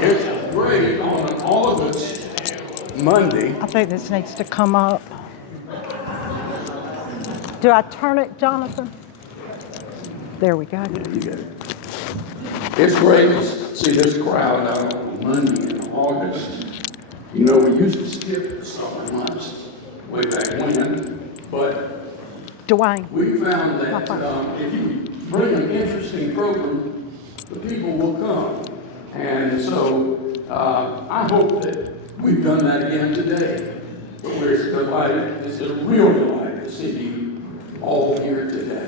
It's great on all of us Monday. I think this needs to come up. Do I turn it, Jonathan? There we go. Yeah, you got it. It's great to see this crowd out on Monday in August. You know, we used to skip the summer months way back when, but Dwayne. we found that if you bring an interesting program, the people will come. And so I hope that we've done that again today. But we're delighted, it's a real delight to see you all here today.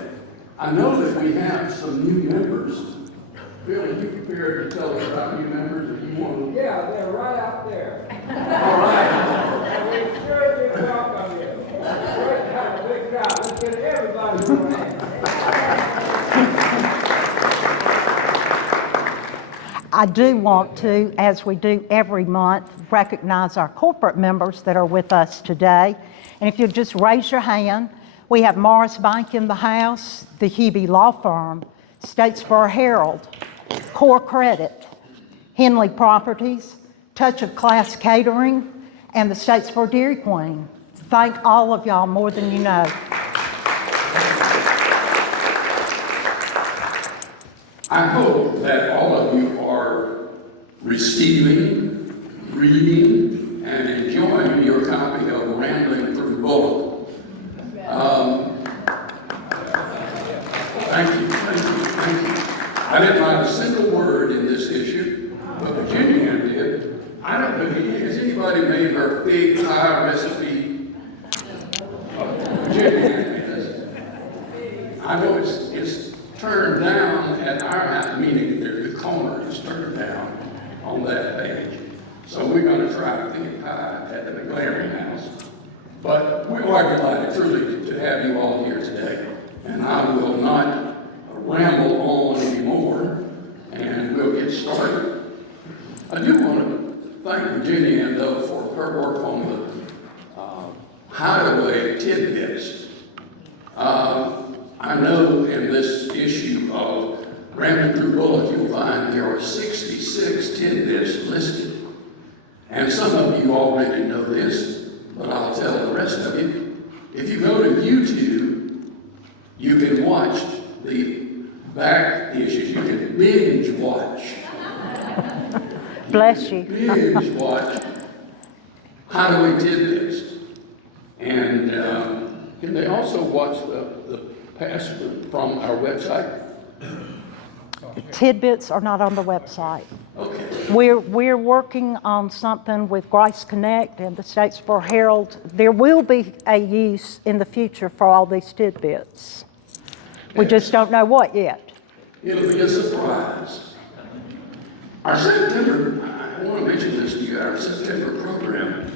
I know that we have some new members. Bill, are you prepared to tell us about new members if you want to? Yeah, they're right out there. All right. And we sure do welcome you. Great to have a big crowd. Let's get everybody around. I do want to, as we do every month, recognize our corporate members that are with us today. And if you'll just raise your hand, we have Morris Bank in the house, the Hebe Law Firm, Statesboro Herald, Core Credit, Henley Properties, Touch of Class Catering, and the Statesboro Dairy Queen. Thank all of y'all more than you know. I hope that all of you are receiving, reading, and enjoying your copy of Rambling Through Bulloch. Thank you. I didn't write a single word in this issue, but Virginia did. I don't know, has anybody made her big pie recipe? Virginia has. I know it's turned down at our house, meaning the corner is turned down on that page. So we're going to try to get pie at the McGlamery house. But we are delighted truly to have you all here today. And I will not ramble on anymore, and we'll get started. I do want to thank Virginia, though, for her work on the hideaway tidbits. I know in this issue of Rambling Through Bulloch, you'll find there are 66 tidbits listed. And some of you already know this, but I'll tell the rest of you. If you go to YouTube, you can watch the back issues. You can binge watch. Bless you. Binge watch hideaway tidbits. And can they also watch the past from our website? Tidbits are not on the website. Okay. We're working on something with Grace Connect and the Statesboro Herald. There will be a use in the future for all these tidbits. We just don't know what yet. It'll be a surprise. Our September, I want to mention this to you, our September program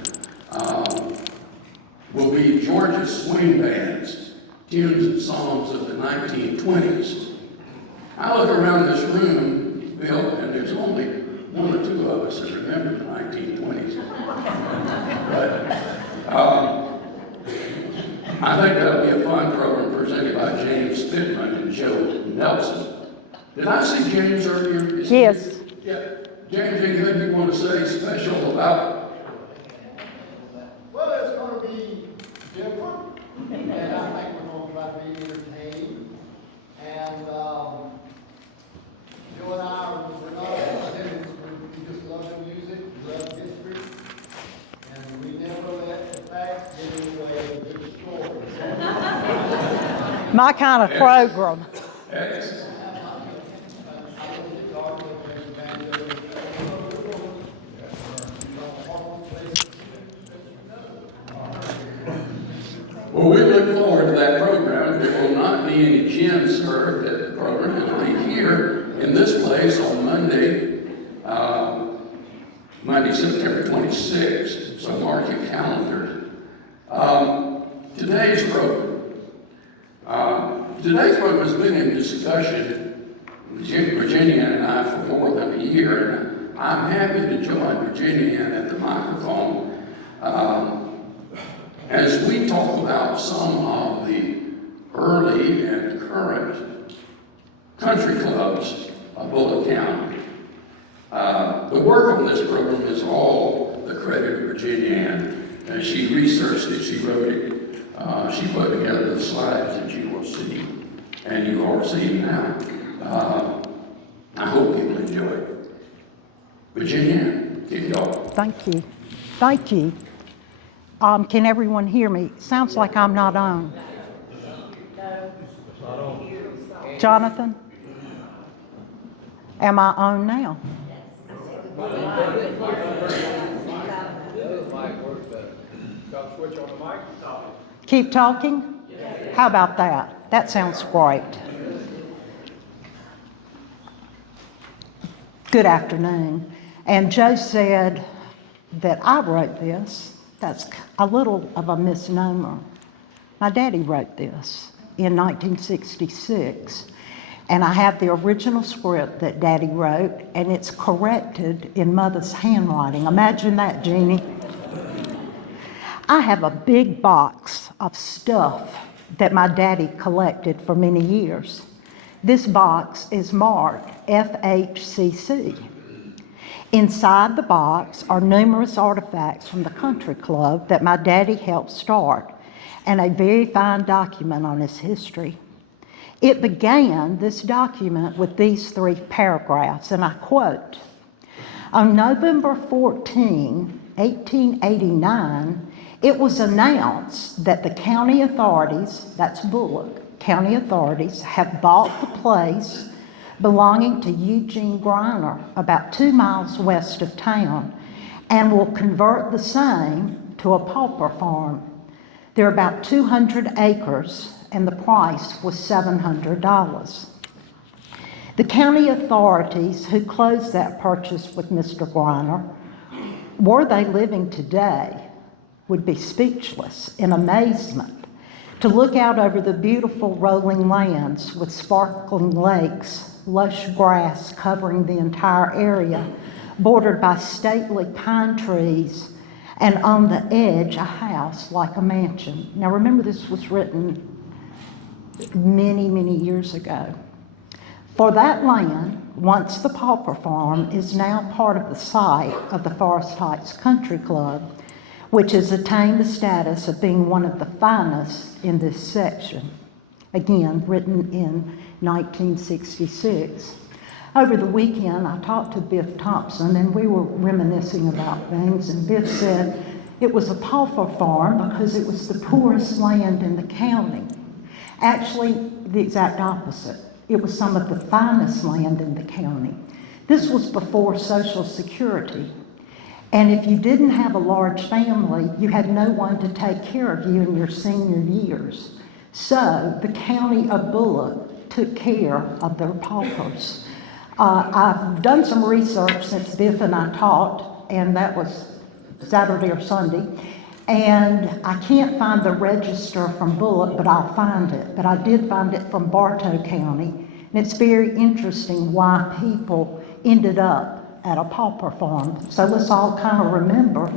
will be Georgia's swing bands, tunes and songs of the 1920s. I look around this room, Bill, and there's only one or two of us that remember the 1920s. But I think that'll be a fun program presented by James Pittman and Joe Nelson. Did I see James earlier? Yes. Yeah. James, anything you want to say special about? Well, it's going to be different, and I think we're going to try to be entertained. And Joe and I, we're not academics, we just love the music, we love history, and we never let the facts get in the way of a good story. My kind of program. Excellent. Well, we look forward to that program. There will not be any gin served at the program. It will be here in this place on Monday, September 26th. So mark your calendar. Today's program has been in discussion, Virginia and I, for more than a year. And I'm happy to join Virginia at the microphone as we talk about some of the early and current country clubs of Bulloch County. The work on this program is all the credit of Virginia Ann. She researched it, she wrote it, she put together the slides that you will see, and you are seeing now. I hope you will enjoy it. Virginia Ann, kick it off. Thank you. Thank you. Can everyone hear me? Sounds like I'm not on. Jonathan? Am I on now? Switch on the mic. Keep talking? How about that? That sounds great. Good afternoon. And Joe said that I wrote this. That's a little of a misnomer. My daddy wrote this in 1966. And I have the original script that Daddy wrote, and it's corrected in Mother's handwriting. Imagine that, Jeannie. I have a big box of stuff that my daddy collected for many years. This box is marked FHCC. Inside the box are numerous artifacts from the country club that my daddy helped start, and a very fine document on his history. It began, this document, with these 3 paragraphs, and I quote, "On November 14, 1889, it was announced that the county authorities," that's Bulloch County authorities, "have bought the place belonging to Eugene Griner about 2 miles west of town and will convert the same to a pauper farm. There are about 200 acres and the price was $700. The county authorities who closed that purchase with Mr. Griner, were they living today, would be speechless in amazement to look out over the beautiful rolling lands with sparkling lakes, lush grass covering the entire area, bordered by stately pine trees, and on the edge a house like a mansion." Now remember, this was written many, many years ago. "For that land, once the pauper farm, is now part of the site of the Forest Heights Country Club, which has attained the status of being one of the finest in this section." Again, written in 1966. Over the weekend, I talked to Biff Thompson, and we were reminiscing about things, and Biff said it was a pauper farm because it was the poorest land in the county. Actually, the exact opposite. It was some of the finest land in the county. This was before Social Security. And if you didn't have a large family, you had no one to take care of you in your senior years. So the county of Bulloch took care of their paupers. I've done some research since Biff and I talked, and that was Saturday or Sunday. And I can't find the register from Bulloch, but I'll find it. But I did find it from Bartow County. And it's very interesting why people ended up at a pauper farm. So let's all kind of remember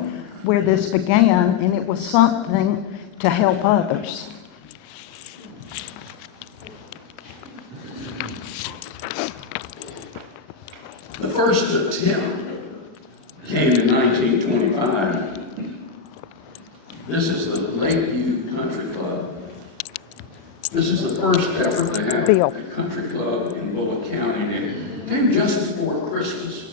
where this began, and it was something to help others. The first attempt came in 1925. This is the Lakeview Country Club. This is the first effort to have Bill. a country club in Bulloch County, and it came just before Christmas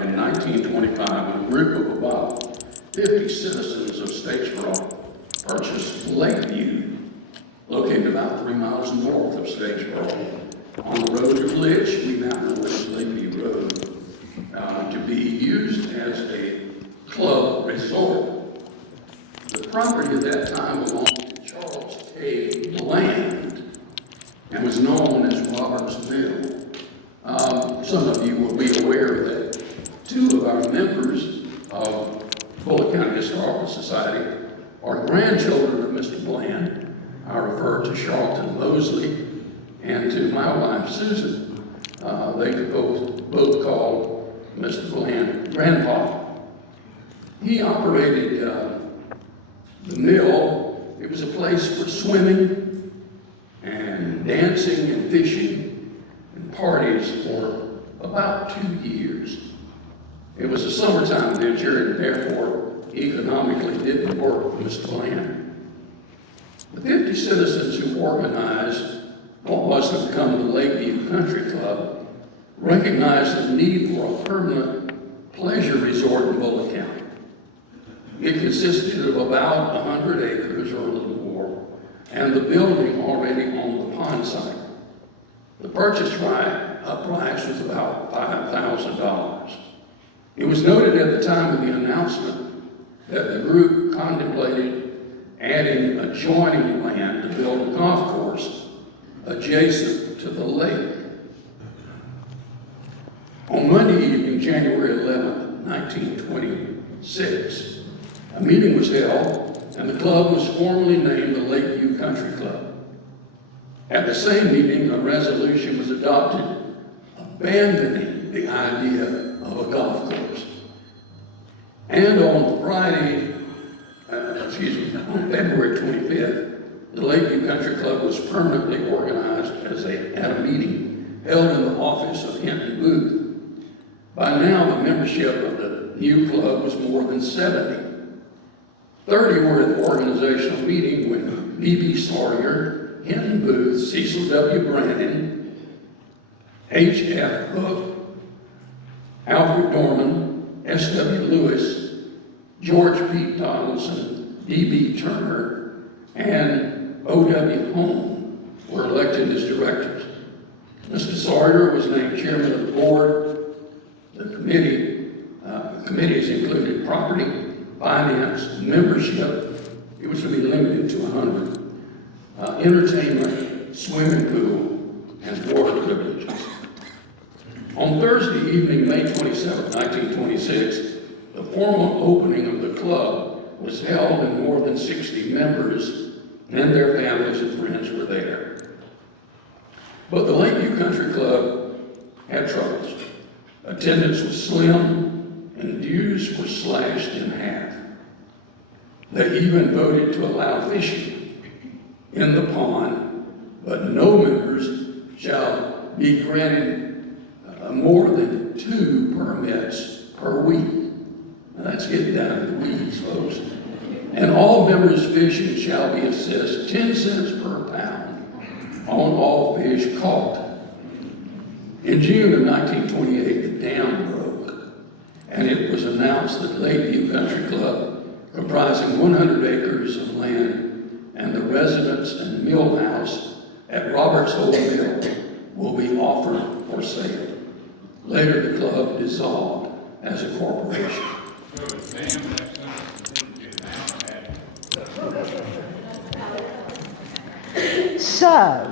in 1925. A group of about 50 citizens of Statesboro purchased Lakeview, located about 3 miles north of Statesboro, on the road to which we now know as Lakeview Road, to be used as a club resort. The property at that time belonged to Charles K. Bland and was known as Robertsville. Some of you will be aware that 2 of our members of Bulloch County Historical Society are grandchildren of Mr. Bland. I refer to Charlton Mosley and to my wife Susan. They could both call Mr. Bland Grandpa. He operated the mill. It was a place for swimming and dancing and fishing and parties for about 2 years. It was a summertime venture and therefore economically didn't work for Mr. Bland. The 50 citizens who organized what was to become the Lakeview Country Club recognized the need for a permanent pleasure resort in Bulloch County. It consisted of about 100 acres or a little more, and the building already on the pond site. The purchase price was about $5,000. It was noted at the time of the announcement that the group contemplated adding adjoining land to build a golf course adjacent to the lake. On Monday evening, January 11th, 1926, a meeting was held and the club was formally named the Lakeview Country Club. At the same meeting, a resolution was adopted abandoning the idea of a golf course. And on February 25th, the Lakeview Country Club was permanently organized at a meeting held in the office of Hinton Booth. By now, the membership of the new club was more than 70. 30 were at the organizational meeting when B.B. Sawyer, Hinton Booth, Cecil W. Brandon, H.F. Hook, Alfred Dorman, S.W. Lewis, George P. Donaldson, D.B. Turner, and O.W. Home were elected as directors. Mr. Sawyer was named chairman of the board. The committees included property, finance, membership. It was to be limited to 100. Entertainment, swimming pool, and water privileges. On Thursday evening, May 27, 1926, the formal opening of the club was held and more than 60 members and their families and friends were there. But the Lakeview Country Club had troubles. Attendance was slim and dues were slashed in half. They even voted to allow fishing in the pond, but no members shall be granted more than 2 permits per week. Now that's getting down to the weeds, folks. And all members fishing shall be assessed 10 cents per pound on all fish caught. In June of 1928, the dam broke, and it was announced that Lakeview Country Club, comprising 100 acres of land and the residence and mill house at Roberts Hole Mill, will be offered for sale. Later, the club dissolved as a corporation. So,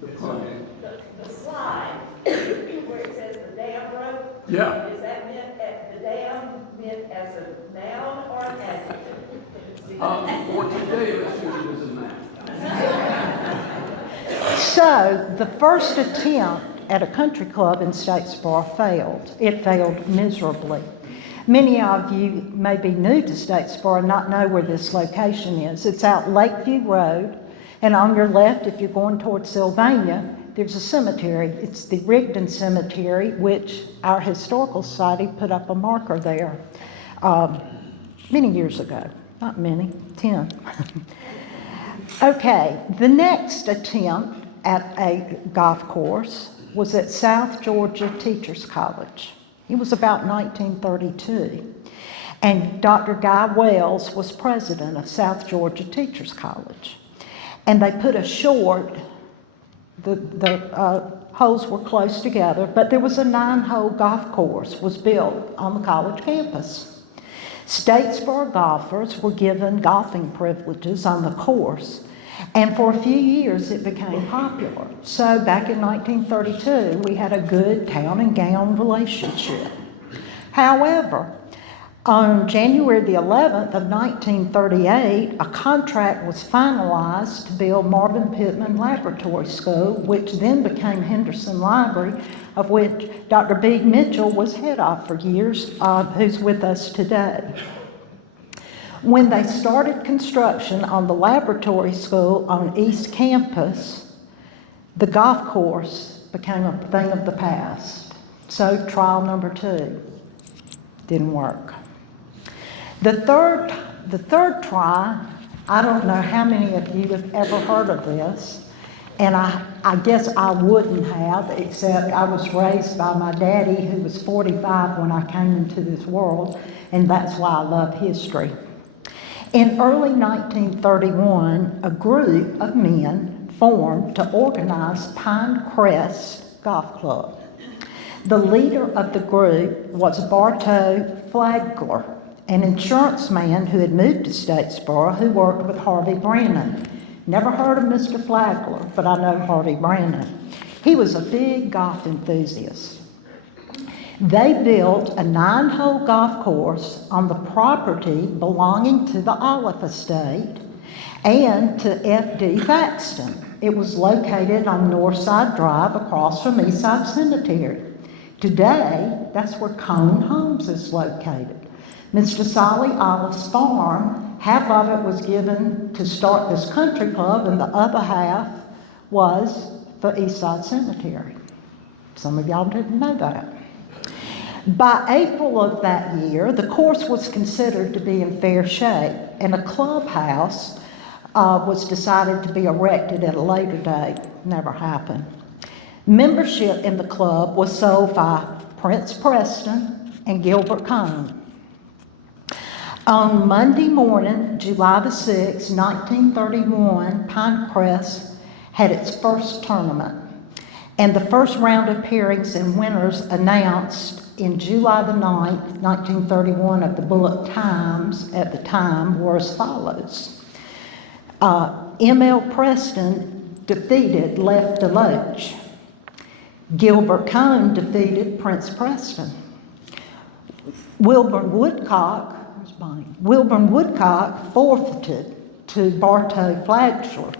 The slide, where it says the dam broke, Yeah. is that meant, the dam meant as a noun or an adjective? For today, let's use it as a noun. so the first attempt at a country club in Statesboro failed. It failed miserably. Many of you may be new to Statesboro and not know where this location is. It's out Lakeview Road, and on your left, if you're going towards Sylvania, there's a cemetery. It's the Rigdon Cemetery, which our Historical Society put up a marker there many years ago. Not many, 10. Okay, the next attempt at a golf course was at South Georgia Teachers College. It was about 1932. And Dr. Guy Wells was president of South Georgia Teachers College. And they put a short, the holes were close together, but there was a 9-hole golf course was built on the college campus. Statesboro golfers were given golfing privileges on the course, and for a few years it became popular. So back in 1932, we had a good town and gown relationship. However, on January the 11th of 1938, a contract was finalized to build Marvin Pittman Laboratory School, which then became Henderson Library, of which Dr. B. Mitchell was head of for years, who's with us today. When they started construction on the laboratory school on East Campus, the golf course became a thing of the past. So trial number 2 didn't work. The third try, I don't know how many of you have ever heard of this, and I guess I wouldn't have, except I was raised by my daddy, who was 45 when I came into this world, and that's why I love history. In early 1931, a group of men formed to organize Pine Crest Golf Club. The leader of the group was Bartow Flagler, an insurance man who had moved to Statesboro who worked with Harvey Brannon. Never heard of Mr. Flagler, but I know Harvey Brannon. He was a big golf enthusiast. They built a 9-hole golf course on the property belonging to the Olive Estate and to F.D. Thaxton. It was located on Northside Drive across from Eastside Cemetery. Today, that's where Cone Homes is located. Mr. Solly Olive's farm, half of it was given to start this country club, and the other half was for Eastside Cemetery. Some of y'all didn't know that. By April of that year, the course was considered to be in fair shape, and a clubhouse was decided to be erected at a later date. Never happened. Membership in the club was sold by Prince Preston and Gilbert Cone. On Monday morning, July the 6th, 1931, Pinecrest had its first tournament, and the first round of pairings and winners announced in July the 9th, 1931 of the Bulloch Times at the time were as follows. M.L. Preston defeated Left Deloach. Gilbert Cone defeated Prince Preston. Wilburn Woodcock forfeited to Bartow Flagler.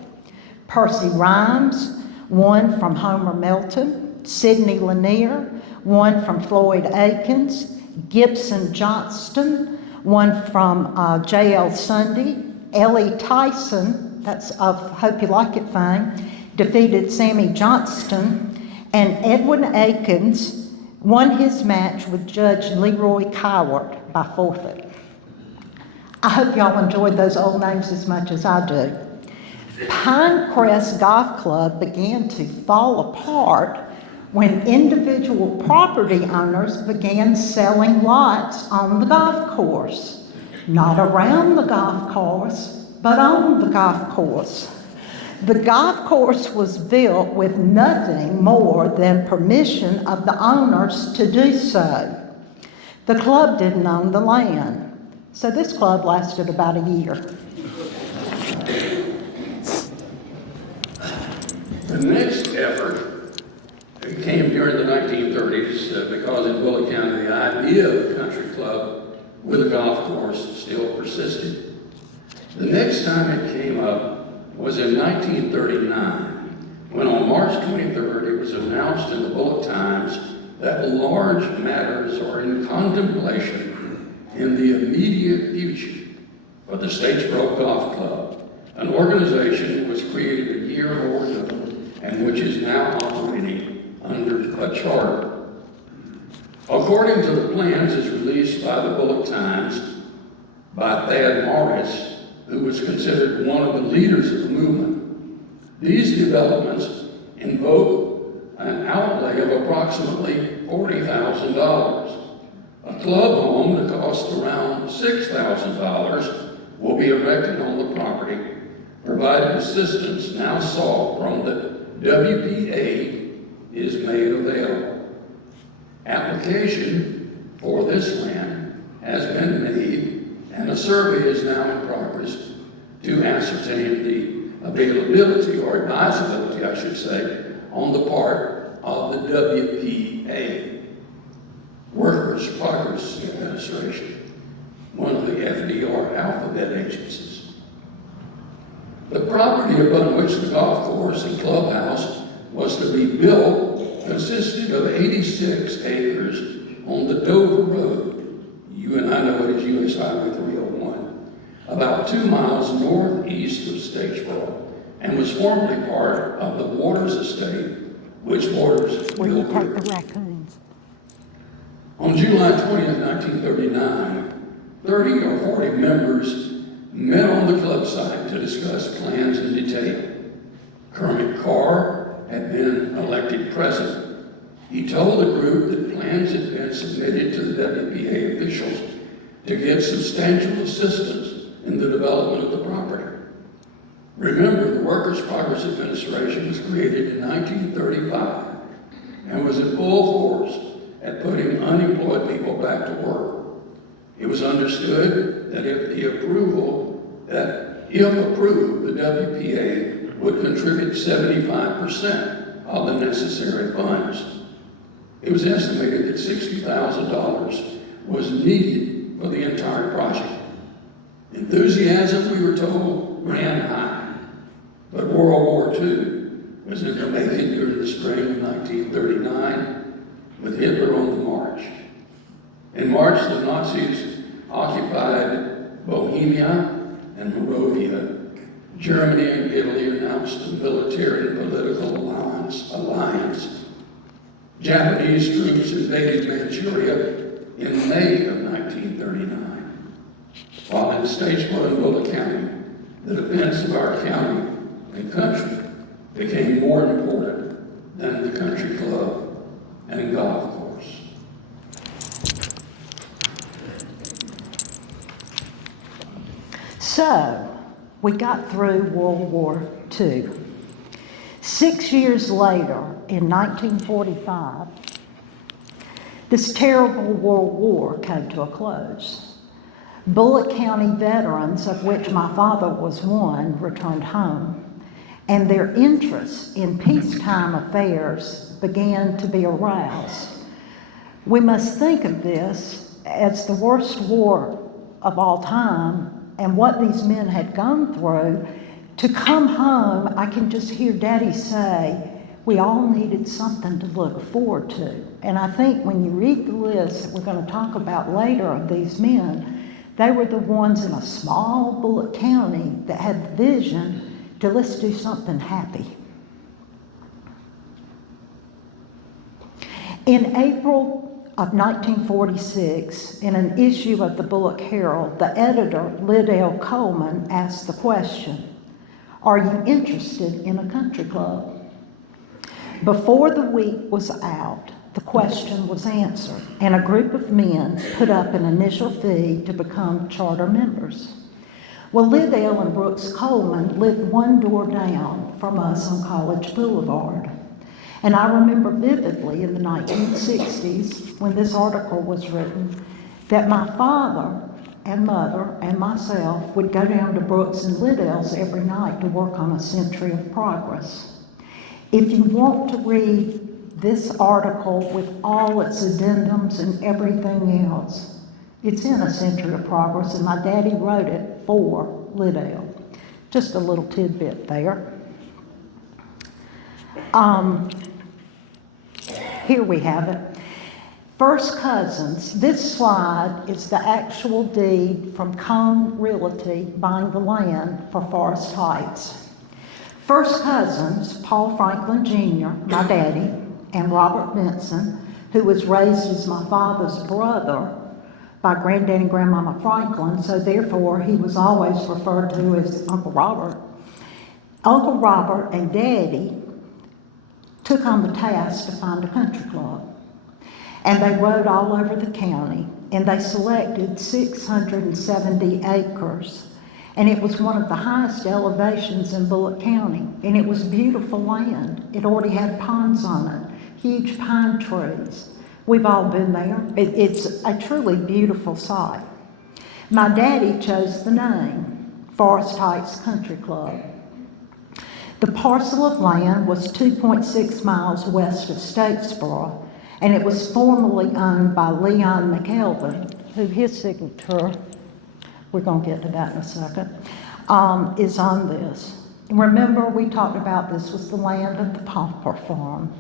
Percy Rhymes won from Homer Melton. Sidney Lanier won from Floyd Akins. Gibson Johnston won from J.L. Sunday. Ellie Tyson, that's of Hope You Like It fame, defeated Sammy Johnston. And Edwin Akins won his match with Judge Leroy Cowart by forfeit. I hope y'all enjoyed those old names as much as I do. Pinecrest Golf Club began to fall apart when individual property owners began selling lots on the golf course. Not around the golf course, but on the golf course. The golf course was built with nothing more than permission of the owners to do so. The club didn't own the land, so this club lasted about a year. The next effort came during the 1930s because in Bulloch County the idea of a country club with a golf course still persisted. The next time it came up was in 1939, when on March 23rd it was announced in the Bulloch Times that large matters are in contemplation in the immediate future for the Statesboro Golf Club, an organization which was created a year or more ago and which is now operating under a charter. According to the plans as released by the Bulloch Times by Thad Morris, who was considered one of the leaders of the movement, these developments invoke an outlay of approximately $40,000. A club home that costs around $6,000 will be erected on the property, provided assistance now sought from the WPA is made available. Application for this land has been made, and a survey is now in progress to ascertain the availability, or advisability, I should say, on the part of the WPA, Workers' Progress Administration, one of the FDR alphabet agencies. The property upon which the golf course and clubhouse was to be built consisted of 86 acres on the Dover Road. You and I know it as US Highway 301, about 2 miles northeast of Statesboro, and was formerly part of the Waters Estate which borders Where you Mill take Creek. the raccoons. On July 20th, 1939, 30 or 40 members met on the club site to discuss plans in detail. Kermit Carr had been elected president. He told the group that plans had been submitted to the WPA officials to give substantial assistance in the development of the property. Remember, the Workers' Progress Administration was created in 1935 and was in full force at putting unemployed people back to work. It was understood that if approved, the WPA would contribute 75% of the necessary funds. It was estimated that $60,000 was needed for the entire project. Enthusiasm, we were told, ran high, but World War II was in the making during the spring of 1939, with Hitler on the march. In March, the Nazis occupied Bohemia and Moravia. Germany and Italy announced a military and political alliance. Japanese troops invaded Manchuria in May of 1939. While in Statesboro and Bulloch County, the defense of our county and country became more important than the country club and golf course. So, we got through World War II. 6 years later, in 1945, this terrible World War came to a close. Bulloch County veterans, of which my father was one, returned home, and their interest in peacetime affairs began to be aroused. We must think of this as the worst war of all time, and what these men had gone through. To come home, I can just hear Daddy say, we all needed something to look forward to. And I think when you read the list that we're going to talk about later of these men, they were the ones in a small Bulloch County that had the vision to let's do something happy. In April of 1946, in an issue of the Bulloch Herald, the editor, Liddell Coleman, asked the question, are you interested in a country club? Before the week was out, the question was answered, and a group of men put up an initial fee to become charter members. Well, Liddell and Brooks Coleman lived one door down from us on College Boulevard. And I remember vividly in the 1960s, when this article was written, that my father and mother and myself would go down to Brooks and Liddell's every night to work on A Century of Progress. If you want to read this article with all its addendums and everything else, it's in A Century of Progress, and my daddy wrote it for Liddell. Just a little tidbit there. Here we have it. First cousins. This slide is the actual deed from Cone Realty buying the land for Forest Heights. First cousins, Paul Franklin Jr., my daddy, and Robert Benson, who was raised as my father's brother by Granddaddy and Grandmama Franklin, so therefore he was always referred to as Uncle Robert. Uncle Robert and Daddy took on the task to find a country club. And they rode all over the county, and they selected 670 acres. And it was one of the highest elevations in Bulloch County, and it was beautiful land. It already had ponds on it, huge pine trees. We've all been there. It's a truly beautiful sight. My daddy chose the name, Forest Heights Country Club. The parcel of land was 2.6 miles west of Statesboro, and it was formerly owned by Leon McKelvin, who his signature, we're going to get to that in a second, is on this. And remember, we talked about this was the land of the Pomper Farm.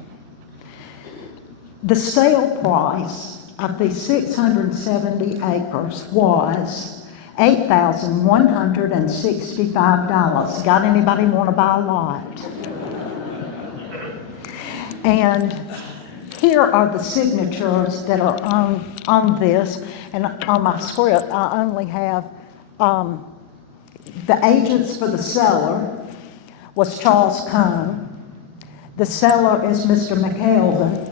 The sale price of these 670 acres was $8,165. Got anybody want to buy a lot? And here are the signatures that are on this, and on my script, I only have the agents for the seller was Charles Cone. The seller is Mr. McElvin,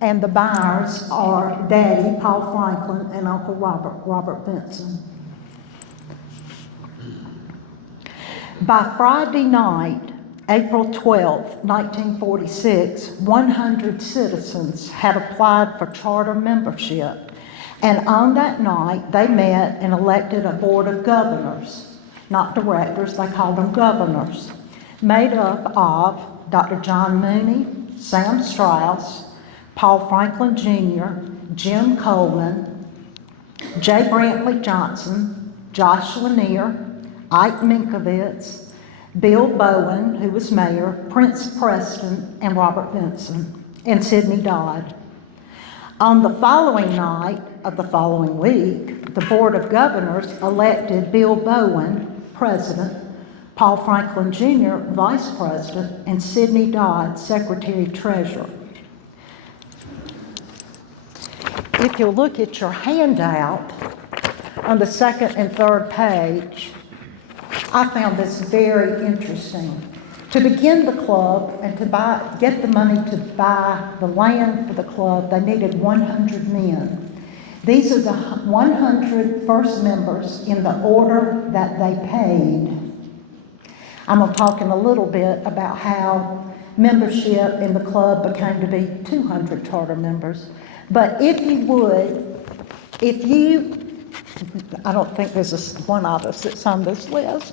and the buyers are Daddy, Paul Franklin, and Uncle Robert Benson. By Friday night, April 12, 1946, 100 citizens had applied for charter membership, and on that night, they met and elected a board of governors, not directors, they called them governors, made up of Dr. John Mooney, Sam Strauss, Paul Franklin Jr., Jim Coleman, J. Brantley Johnson, Josh Lanier, Ike Minkovitz, Bill Bowen, who was mayor, Prince Preston, and Robert Benson, and Sidney Dodd. On the following night of the following week, the Board of Governors elected Bill Bowen, president, Paul Franklin Jr., vice president, and Sidney Dodd, secretary-treasurer. If you'll look at your handout, on the second and third page, I found this very interesting. To begin the club and to get the money to buy the land for the club, they needed 100 men. These are the 100 first members in the order that they paid. I'm going to talk in a little bit about how membership in the club became to be 200 charter members. But if you would, I don't think there's one of us that's on this list.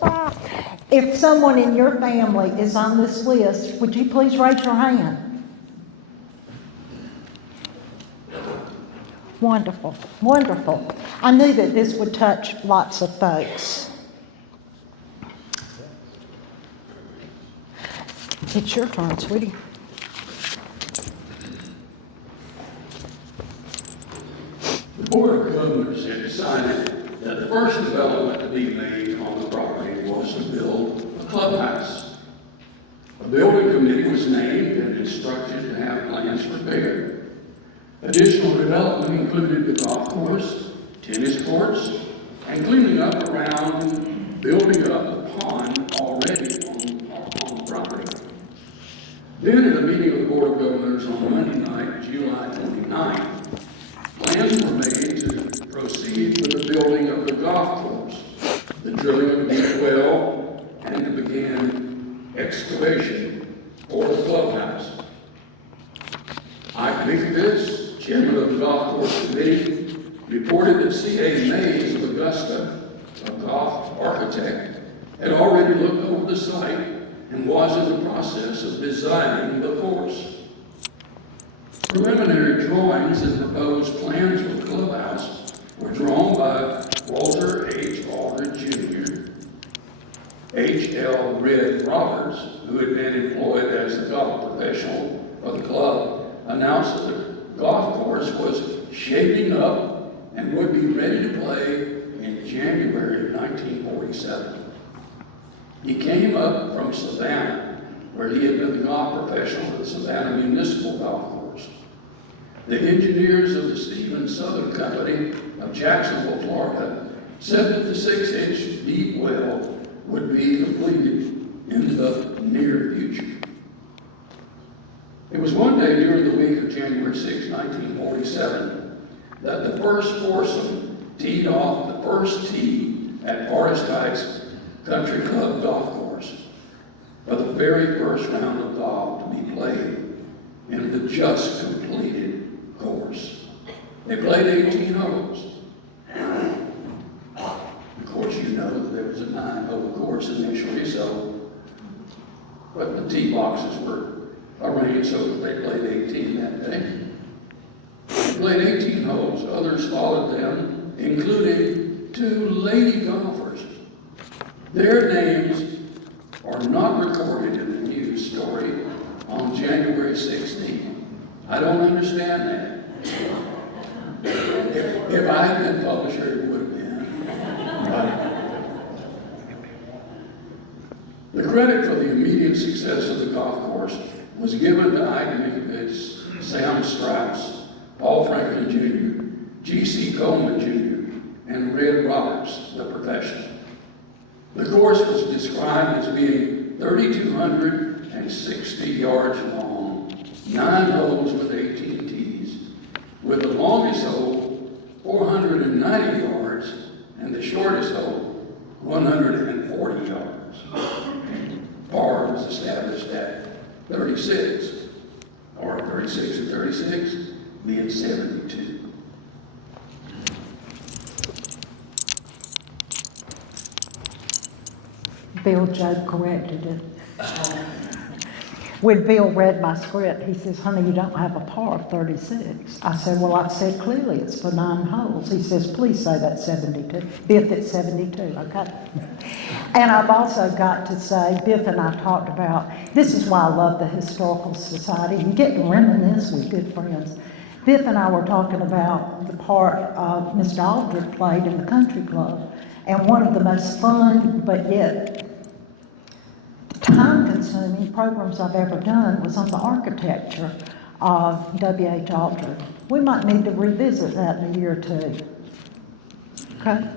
If someone in your family is on this list, would you please raise your hand? Wonderful, wonderful. I knew that this would touch lots of folks. It's your turn, sweetie. The Board of Governors had decided that the first development to be made on the property was to build a clubhouse. A building committee was named and instructed to have plans prepared. Additional development included the golf course, tennis courts, and cleaning up around building up the pond already on the property. Then at a meeting of the Board of Governors on Monday night, July 29th, plans were made to proceed with the building of the golf course, the drilling of a deep well, and to begin excavation for the clubhouse. Ike Minkovitz, chairman of the golf course committee, reported that C.A. Mays of Augusta, a golf architect, had already looked over the site and was in the process of designing the course. Preliminary drawings and proposed plans for the clubhouse were drawn by Walter H. Aldridge Jr., H.L. Red Roberts, who had been employed as the golf professional for the club, announced that the golf course was shaping up and would be ready to play in January of 1947. He came up from Savannah, where he had been the golf professional at the Savannah Municipal Golf Course. The engineers of the Stevens Southern Company of Jacksonville, Florida, said that the 6-inch deep well would be completed in the near future. It was one day during the week of January 6, 1947, that the first foursome teed off the first tee at Forest Heights Country Club Golf Course for the very first round of golf to be played in the just completed course. They played 18 holes. Of course, you know that there was a 9-hole course initially, but the tee boxes were arranged so that they played 18 that day. They played 18 holes. Others followed them, including 2 lady golfers. Their names are not recorded in the news story on January 16th. I don't understand that. If I had been publisher, it would have been. The credit for the immediate success of the golf course was given to items Sam Strauss, Paul Franklin Jr., G.C. Coleman Jr., and Red Roberts, the professional. The course was described as being 3,260 yards long, 9 holes with 18 tees, with the longest hole 490 yards and the shortest hole 140 yards. Par was established at 36, or 36 and 36, being 72. Bill Joe corrected it. When Bill read my script, he says, honey, you don't have a par of 36. I said, well, I've said clearly it's for 9 holes. He says, please say that's 72. Biff, it's 72, okay? And I've also got to say, Biff and I talked about, this is why I love the Historical Society. You get to reminisce with good friends. Biff and I were talking about the part Mr. Aldred played in the country club. And one of the most fun, but yet time-consuming programs I've ever done was on the architecture of W.H. Aldred. We might need to revisit that in a year or two. Okay?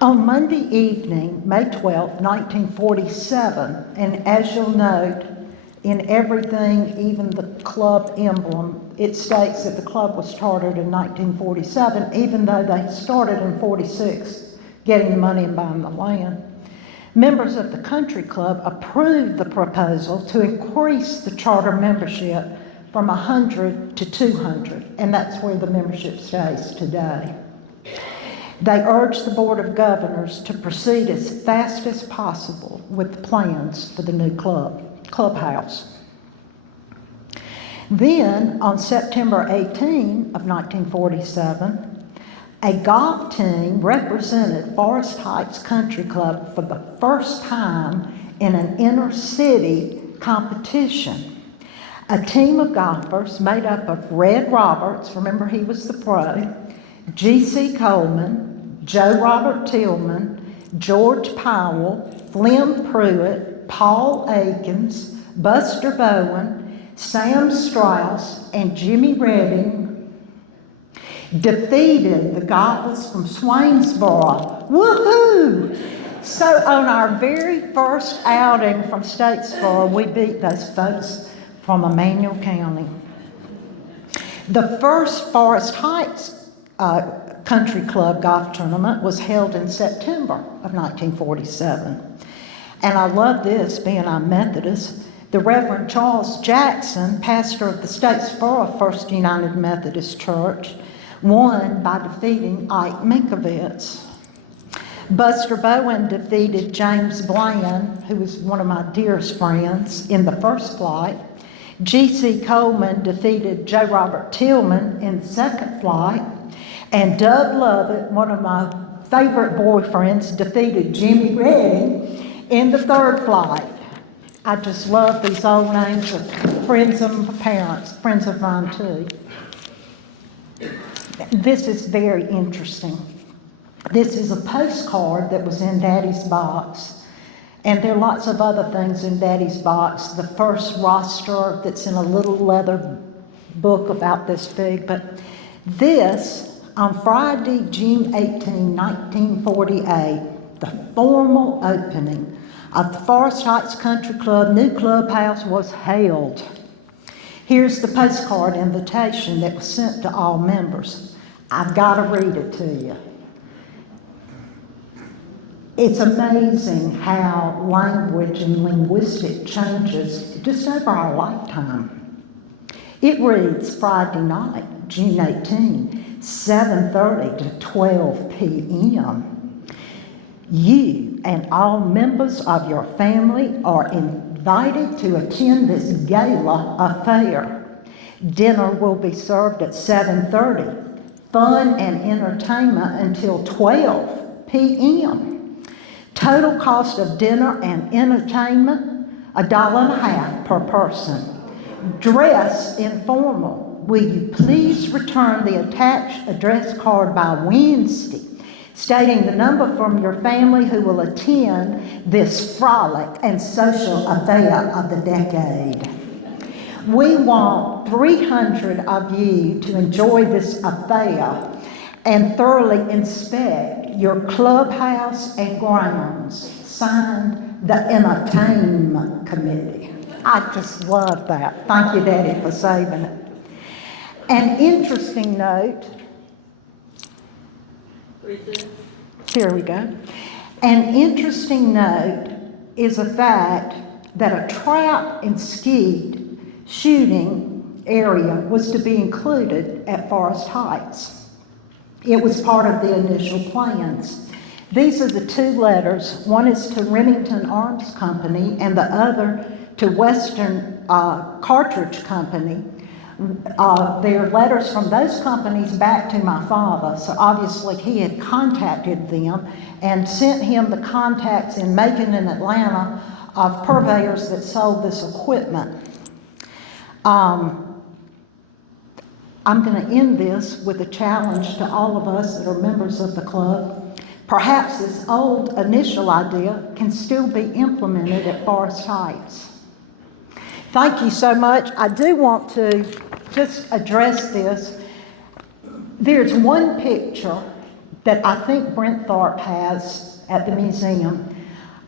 On Monday evening, May 12, 1947, and as you'll note, in everything, even the club emblem, it states that the club was started in 1947, even though they started in 46, getting the money and buying the land. Members of the country club approved the proposal to increase the charter membership from 100 to 200, and that's where the membership stays today. They urged the Board of Governors to proceed as fast as possible with the plans for the new clubhouse. Then, on September 18 of 1947, a golf team represented Forest Heights Country Club for the first time in an inner city competition. A team of golfers made up of Red Roberts, remember he was the pro, G.C. Coleman, Joe Robert Tillman, George Powell, Flynn Pruitt, Paul Akins, Buster Bowen, Sam Strauss, and Jimmy Redding defeated the golfers from Swainsboro. Woohoo! So on our very first outing from Statesboro, we beat those folks from Emanuel County. The first Forest Heights Country Club golf tournament was held in September of 1947. And I love this, being I'm Methodist. The Reverend Charles Jackson, pastor of the Statesboro First United Methodist Church, won by defeating Ike Minkovitz. Buster Bowen defeated James Bland, who was one of my dearest friends, in the first flight. G.C. Coleman defeated Joe Robert Tillman in the second flight. And Doug Lovett, one of my favorite boyfriends, defeated Jimmy Redding in the third flight. I just love these old names of friends of my parents, friends of mine too. This is very interesting. This is a postcard that was in Daddy's box. And there are lots of other things in Daddy's box. The first roster that's in a little leather book about this big. But this, on Friday, June 18, 1948, the formal opening of the Forest Heights Country Club new clubhouse was held. Here's the postcard invitation that was sent to all members. I've got to read it to you. It's amazing how language and linguistic changes just over our lifetime. It reads, Friday night, June 18, 7:30 to 12 p.m. You and all members of your family are invited to attend this gala affair. Dinner will be served at 7:30. Fun and entertainment until 12 p.m. Total cost of dinner and entertainment, $1.50 per person. Dress informal. Will you please return the attached address card by Wednesday, stating the number from your family who will attend this frolic and social affair of the decade. We want 300 of you to enjoy this affair and thoroughly inspect your clubhouse and grounds. Signed, the Entertainment Committee. I just love that. Thank you, Daddy, for saving it. An interesting note. Here we go. An interesting note is the fact that a trap and skeet shooting area was to be included at Forest Heights. It was part of the initial plans. These are the two letters. One is to Remington Arms Company and the other to Western Cartridge Company. There are letters from those companies back to my father, so obviously he had contacted them and sent him the contacts in Macon and Atlanta of purveyors that sold this equipment. I'm going to end this with a challenge to all of us that are members of the club. Perhaps this old initial idea can still be implemented at Forest Heights. Thank you so much. I do want to just address this. There's one picture that I think Brent Tharp has at the museum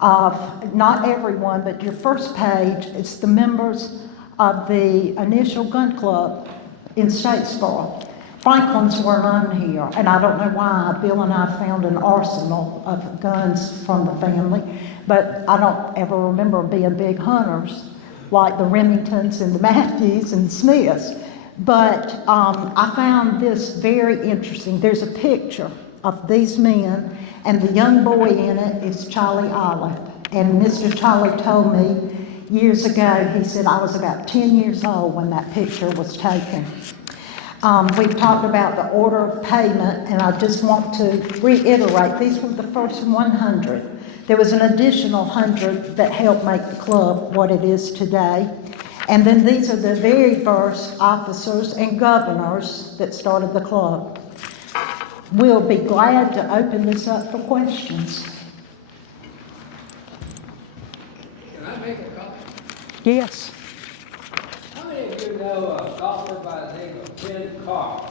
of not everyone, but your first page, it's the members of the initial gun club in Statesboro. Franklin's weren't on here, and I don't know why. Bill and I found an arsenal of guns from the family, but I don't ever remember being big hunters like the Remingtons and the Matthews and Smiths. But I found this very interesting. There's a picture of these men, and the young boy in it is Charlie Olive. And Mr. Charlie told me years ago, he said, I was about 10 years old when that picture was taken. We've talked about the order of payment, and I just want to reiterate, these were the first 100. There was an additional 100 that helped make the club what it is today. And then these are the very first officers and governors that started the club. We'll be glad to open this up for questions. Can I make a comment? Yes. How many of you know a golfer by the name of Ben Carr?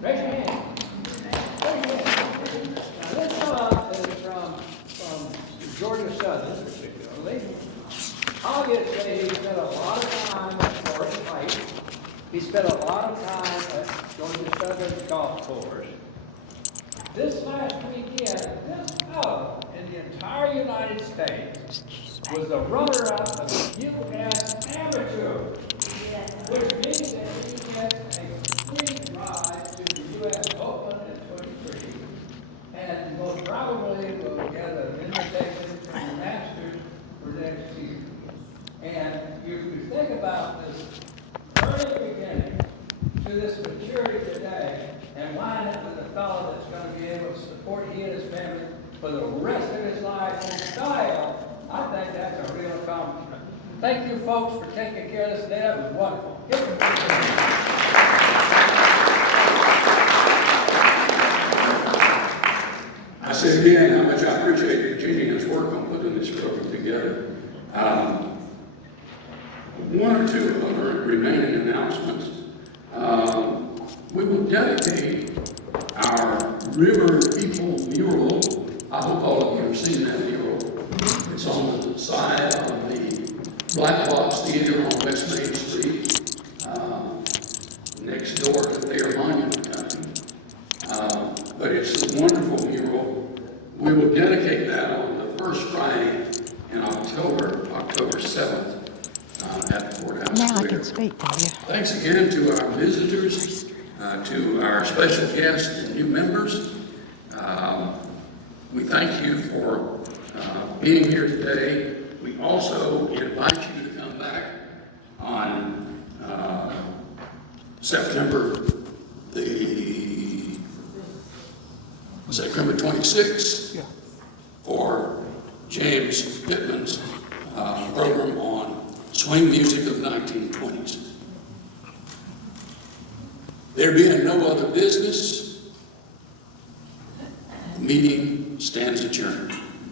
Raise your hand. Raise your hand. Now this one is from Georgia Southern particularly. Obviously, he spent a lot of time at Forest Heights. He spent a lot of time at Georgia Southern Golf Course. This last weekend, this fellow in the entire United States was the runner-up of the U.S. Amateur, which means that he gets a free ride to the U.S. Open at 23, and most probably will get an invitation from the Masters for next season. And if you think about this early beginning to this maturity today, and line it with a fellow that's going to be able to support he and his family for the rest of his life in style, I think that's a real accomplishment. Thank you folks for taking care of this today. That was wonderful. I say again how much I appreciate Virginia's work on putting this program together. One or two other remaining announcements. We will dedicate our River People mural. I hope all of you have seen that mural. It's on the side of the Black Box Theater on West Main Street, next door to Thayer Monument Company. But it's a wonderful mural. We will dedicate that on the first Friday in October 7th, at the Courthouse Now I Square. can speak to you. Thanks again to our visitors, to our special guests and new members. We thank you for being here today. We also invite you to come back on September 26th for James Pittman's program on swing music of the 1920s. There being no other business, Meeting stands adjourned.